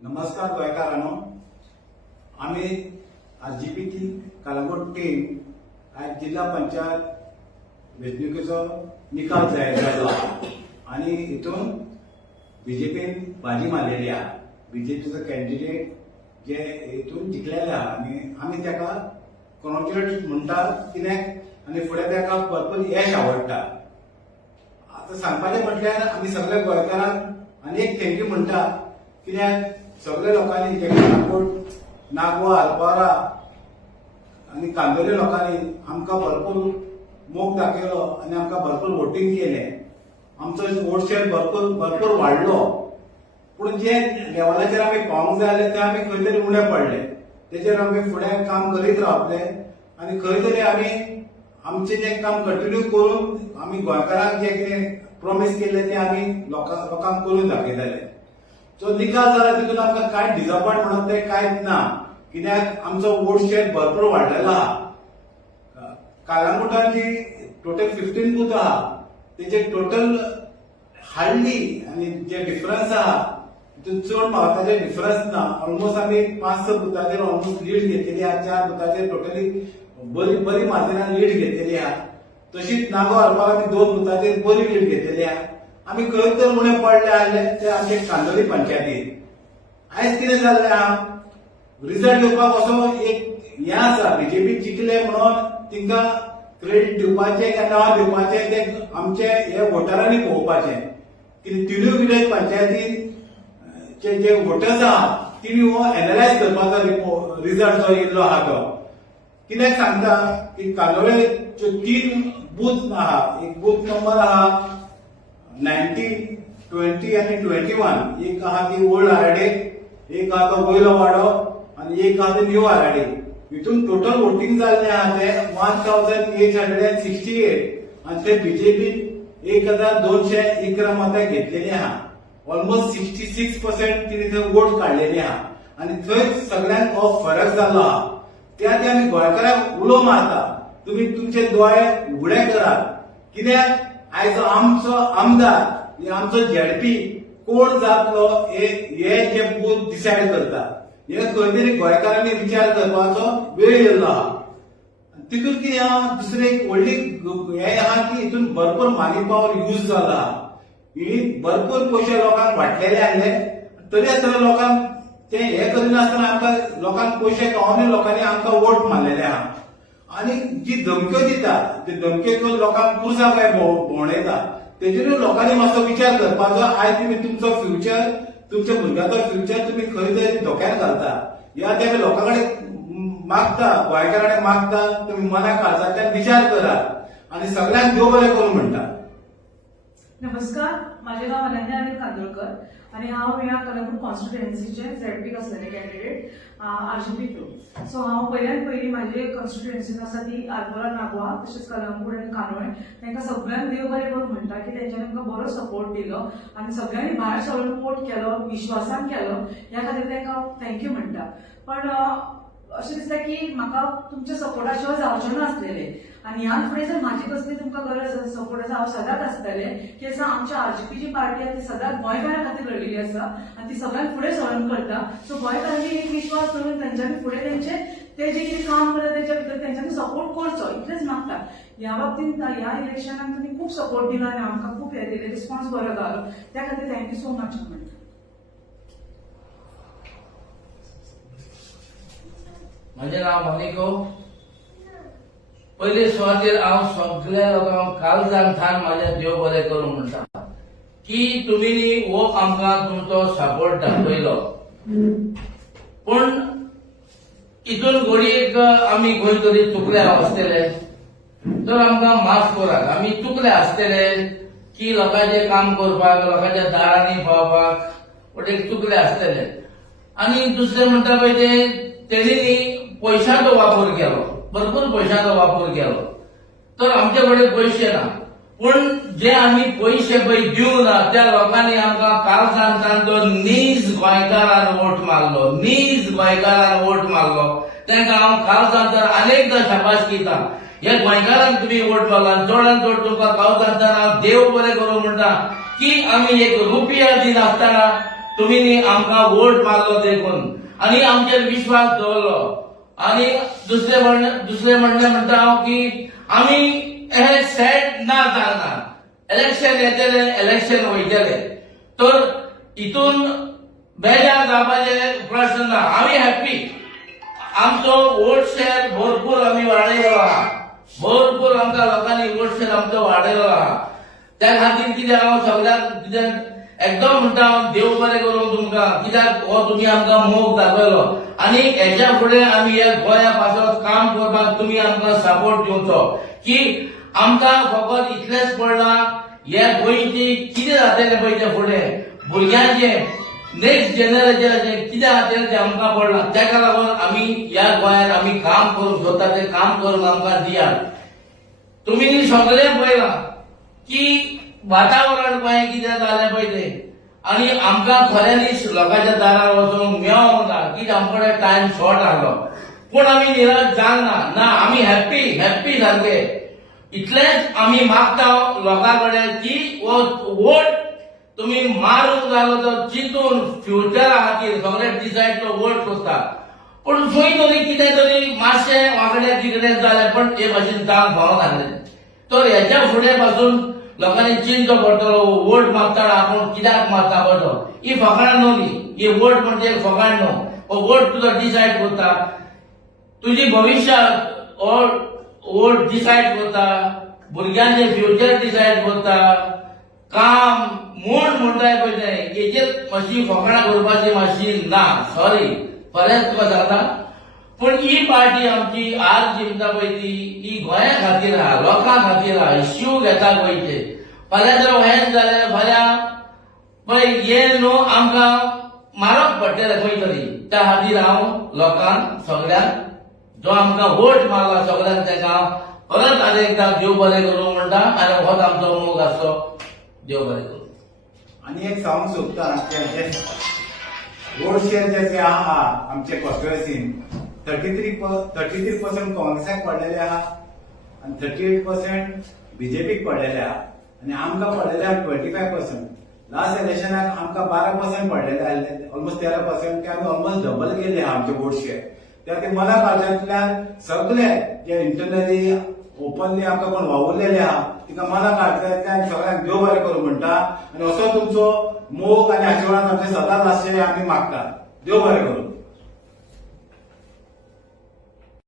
नमस्कार गोंयकारांनो, आम्ही आरजीपीची कलंगूट टीम आज जिल्हा पंचायत वेंचणुकेचो निकाल जाहीर केलो आणि हितून बीजेपीन बाजी मारलेली आहा. बीजेपीचो कॅन्डिडेट जे हितून जिखलेले आहा आणि आमी ताका कॉन्ग्रॅच्युलेट म्हणटा कित्याक आनी फुडें ताका भरपूर यश आवडटा. आता सांगपाचें म्हटल्यार आमी सगळ्या गोंयकारांक आनी एक थँक्यू म्हणटा कित्याक सगळ्या लोकांनी जे कलंगूट नागवा आलपारा आणि कांदोली लोकांनी आमकां भरपूर मोग दाखयलो आणि आमकां भरपूर वोटींग केलें. आमचो वोट शेअर भरपूर वाडलो. पूण जे लेवलाचेर आमी पावूंक जाय आसले ते आमी खंय तरी उणे पडले. तेजेर आमी फुडें काम करीत रावतले आणि खंय तरी आमी आमचें जें काम कंटिन्यू करून आमी गोंयकारांक जें कितें प्रॉमिस केल्लें तें आमी लोकांक करून दाखयतले. जो निकाल जाला तितून आमकां कांय डिसअपॉइंट म्हणून तें कांयच ना कित्याक आमचो वोट शेअर भरपूर वाडलेलो आहा. कलंगूटान जी टोटल 15 बूथ आहा तेजे टोटल हार्डली आनी जे डिफरन्स आहा तितून चड मार्काचे डिफरन्स ना. ऑलमोस्ट आमी 5-6 बुथाचेर ऑलमोस्ट लीड घेतलेली आहा. 4 बुथाचेर टोटली बरी मार्जिनान लीड घेतलेली आहा. तशीच नागो आलपार आमी 2 बुथाचेर बरी लीड घेतलेली आहा. आमी खंय तर उणे पडले आसले ते आमचे कांदोली पंचायतीन. आयज कितें जाल्लें आहा, रिजल्ट दिवपाक असो एक हें आसा, बीजेपी जिखले म्हणून तिंका क्रेडीट दिवपाचें काय नांव दिवपाचें ते आमचे हे वोटरांनी पळोवपाचें. कितें तिनूय विलेज पंचायतीन जे वोटर्स आहा तिणी हो एनालायज करपाचो रिजल्ट जो येयल्लो आहा तो. कित्याक सांगता की कांदोळेचे 3 बूथ आहा. एक बूथ नंबर आहा 19, 20 आणि 21. एक आहा ती ओल्ड आराडे, एक आहा तो वयलो वाडो आणि एक आहा ती न्यू आराडे. हितून टोटल वोटिंग जाल्लें आहा ते 1868 आणि ते बीजेपीन 1211 मतां घेतलेली आहा. ऑलमोस्ट 66% तिने थंय वोट काडलेली आहा आणि थंय सगळ्यांक हो फरक जाल्लो आहा. त्या आमी गोंयकारांक उलो मारता, तुमी तुमचे दोळे उगडे करात कित्याक आयज आमचो आमदार आमचो झेडपी कोण जातलो हे जे बूथ डिसायड करता. हे खंय तरी गोंयकारांनी विचार करपाचो वेळ येयल्लो आहा. तितून कितें आहा, दुसरी एक व्हडली हे आहा की हितून भरपूर मनी पॉवर यूज जाला आहा. ही भरपूर पयशे लोकांक वाटलेले आसले तरी आसतना लोकांक ते हे करिनासतना आमकां लोकांक पयशे गावोनूय लोकांनी आमकां वोट मारलेले आहा. आणि जी धमक्यो दिता ते धमकेक लोकांक पुरसा काय भोंवडयता तेजेरूय लोकांनी मातसो विचार करपाचो. आयज तुमी तुमचो फ्युचर, तुमच्या भुरग्याचो फ्युचर तुमी खंय तरी धोक्यान घालता. ह्या ते लोकां कडेन मागता, गोंयकारांकडे मागता, तुमी मनाक काळजांतल्यान विचार करात आणि सगळ्यांक देव बरें करूं म्हणटा. नमस्कार, माझे नाव अनन्या अनिल कांदोळकर आणि हांव ह्या कलंगूट कॉन्स्टिट्युएन्सीचे झेडपीक असलेले कॅन्डिडेट आरजीपी थ्रू. सो हांव पयली माझी कॉन्स्टिट्युएन्सीन आसा ती आलपोरा नागवा तशेंच कलंगूट आनी कांदोळे. तांकां सगळ्यांक देव बरें करूं म्हणटा की तेंच्यांनी आमकां बरो सपोर्ट दिलो आणि सगळ्यांनी भायर सरून वोट केलो, विश्वासान केलो. ह्या खातीर तांकां हांव थँक्यू म्हणटा. पण अशें दिसता की म्हाका तुमच्या सपोर्टाशिवाय जावचें नासलेले आणि ह्या फुडें जर म्हाजी कसली तुमकां गरज सपोर्टाचो हांव सदांच आसतले की आमच्या आरजीपी जी पार्टी आसा ती सदांच गोंयकारां खातीर लढिल्ली आसा आणि ती सगळ्यांक फुडें सरून करता. सो गोंयकारांनी एक विश्वास करून तेंच्यांनी फुडें ते जे कितें काम करता तेच्या भितर तेंच्यांनी सपोर्ट करचो इतलेंच मागता. ह्या बाबतींत ह्या इलेक्शनाक तुमी खूब सपोर्ट दिलो आनी आमकां खूब हे दिले, रिस्पॉन्स बरो गावलो. त्या खातीर थँक्यू सो मच म्हणटा. म्हजें नांव मोनिको. पयले सुवातेर हांव सगळ्या लोकांक काळजांतल्यान म्हाजें देव बरें करूं म्हणटा की तुमी हो आमकां तुमचो सपोर्ट दाखयलो. पूण हितून घडयेक आमी खंय तरी चुकले आसतले तर आमकां माफ करात. आमी चुकले आसतले की लोकांचें काम करपाक, लोकांच्या दारांनी भोंवपाक वटेक चुकले आसतले. आनी दुसरें म्हणटा पळय ते तेणी पयशांचो वापर केलो, भरपूर पयशांचो वापर केलो. तर आमचे कडेन पयशे ना, पूण जे आमी पयशे पळय दिवंक ना त्या लोकांनी आमकां काळजांतल्यान तो नीज गोंयकारान वोट मारलो, नीज गोंयकारान वोट मारलो. तांकां हांव काळजांतल्यान अनेकदां शाबासकी दिता. हे गोंयकारांक तुमी वोट मारला, चडांत चड तुमकां काळजांतल्यान हांव देव बरें करूं म्हणटा की आमी एक रुपया दिनासतना तुम्ही न्ही आमकां वोट मारलो देखून आनी आमचेर विश्वास दवरलो आनी दुसरे म्हणणे म्हणटा हांव की आमी हे सेट ना जायना इलेक्शन येतले इलेक्शन वयतले तर हितून बेजार जावपाचे प्रश्न ना आमी हॅप्पी आमचो वोट शेअर भरपूर आमी वाडयलो आहा भरपूर आमकां लोकांनी वोट शेअर आमचो वाडयलो आहा त्या खातीर कितें हांव सगळ्याक कितें एकदम म्हणटा हांव देव बरें करूं तुमकां कित्याक हो तुमी आमकां मोग दाखयलो आनी हेच्या फुडें आमी हे गोंया पासत काम करपाक तुमी आमकां सपोर्ट दिवचो की आमकां फकत इतलेंच पडना हे गोंयची कितें जातलें पळय ते फुडें भुरग्यांचे नेक्स्ट जनरेशनाचे कितें जातलें तें आमकां पडना तेका लागून आमी ह्या गोंयांत आमी काम करूंक सोदता तें काम करून आमकां दियात तुमी सगळें पळयलां की वातावरण पळय कितें जालें पळय तें आनी आमकां खऱ्यांनीच लोकांच्या दारार वचूंक मेळोंक ना कित्याक आमचे कडेन टायम शॉर्ट आसलो पूण आमी निराश जावंक ना आमी हॅप्पी सारके इतलेंच आमी मागता लोकां कडेन की हो वोट तुमी मारूंक जालो तो चिंतून फ्युचरा खातीर सगळे डिसायड तो वोट करता पूण खंय तरी कितें तरी मातशें वांकडें तिकडें जालें पण हे भाशेन जावंक फावना जालें तर हेच्या फुडें पासून लोकांनी चिंतो पडटलो वोट मागतना आपूण कित्याक मागता पडटलो ही फकाणां न्हू न्ही ही वोट म्हणजे फकाण न्हू हो वोट तुजो डिसायड करता तुजी भविष्य हो वोट डिसायड करता भुरग्यांचे फ्युचर डिसायड करता काम म्हूण म्हणटाय पळय तें हेचेर मातशी फकाणां करपाची मातशी ना सॉरी खरेंच तुका सांगता पूण ही पार्टी आमची आज जिंकता पळय ही गोंया खातीर आहा लोकां खातीर आहा इश्यू घेता गोंयचे फाल्यां जर हेंच जालें फाल्यां पळय हे न्हू आमकां मारप पडटलें खंय तरी त्या खातीर हांव लोकांक सगळ्यांक जो आमकां वोट मारला सगळ्यांक तेका परत आनी एकदां देव बरें करूं म्हणटा आनी होच आमचो मोग आसलो देव बरें करूं आनी एक सांगूंक सोदता की वोट शेअर जे आहा आमचे कॉन्स्टिट्युएन्सीन 33% काँग्रेसाक पडलेले आहा आनी 38% बीजेपीक पडलेले आहा आनी आमकां पडलेले आहा 25%. लास्ट इलेक्शनाक आमकां 12% पडलेले आसले ऑलमोस्ट 13% की आमी ऑलमोस्ट डबल गेले आहा आमचे वोट शेअर त्या ते मला काळजांतल्यान सगळे जे इंटरनली ओपनली आमकां कोण वावुरलेले आहा तिका मला काळजांतल्यान सगळ्यांक देव बरें करूं म्हणटा आनी असो तुमचो मोग आनी आशिर्वाद आमचे सदांच आसचे आमी मागता देव बरें करूं.